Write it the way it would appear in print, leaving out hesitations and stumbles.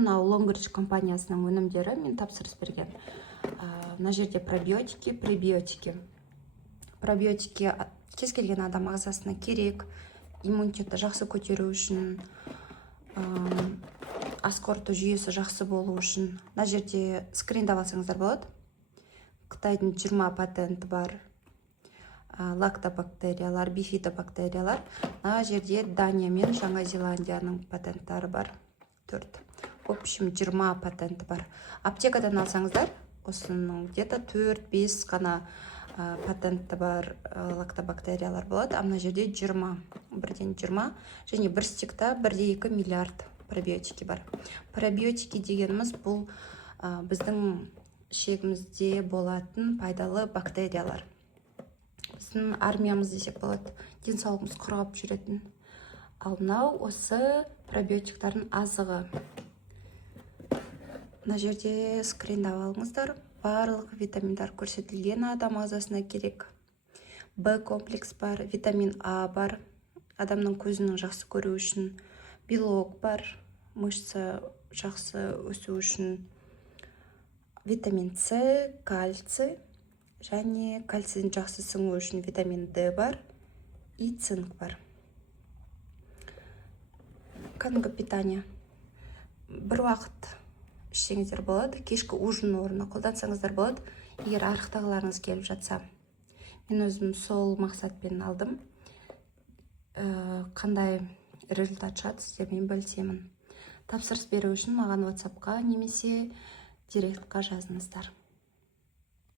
мынау Longreach компаниясының өнімдері, мен тапсырыс берген. Мына жерде пробиотики, пребиотики. Пробиотики кез келген адам ағзасына керек, иммунитетті жақсы көтеру үшін, ас қорыту жүйесі жақсы болу үшін. Мына жерде скриндап алсаңыздар болады. Қытайдың 20 патенті бар. Лактобактериялар, бифидобактериялар. Мына жерде Дания мен Жаңа Зеландияның патенттары бар. 4. В общем, 20 патенті бар. Аптекадан алсаңыздар, осының где-то 4-5 қана патенті бар лактобактериялар болады. А мына жерде 20. Бірден 20. Және бір стикта 1,2 миллиард пробиотики бар. Пробиотики дегеніміз бұл біздің ішегімізде болатын пайдалы бактериялар. Біздің армиямыз десек болады, денсаулығымыз құрғап жүретін. Ал мынау осы пробиотиктардың азығы. Мына жерде скриндап алыңыздар. Барлық витаминдар көрсетілген, адам ағзасына керек. Б комплекс бар, витамин А бар, адамның көзінің жақсы көру үшін. Белок бар, мышца жақсы өсу үшін. Витамин С, кальций, және кальцийдің жақсы сіңу үшін витамин Д бар, и цинк бар. Кәдімгі питание. Бір уақыт ішсеңіздер болады, кешкі ужин орнына қолдансаңыздар болады, егер арықтағыларыңыз келіп жатса. Мен өзім сол мақсатпен алдым. Қандай результат шығады сіздермен бөлісемін. Тапсырыс беру үшін маған WhatsApp-қа немесе директқа жазыңыздар.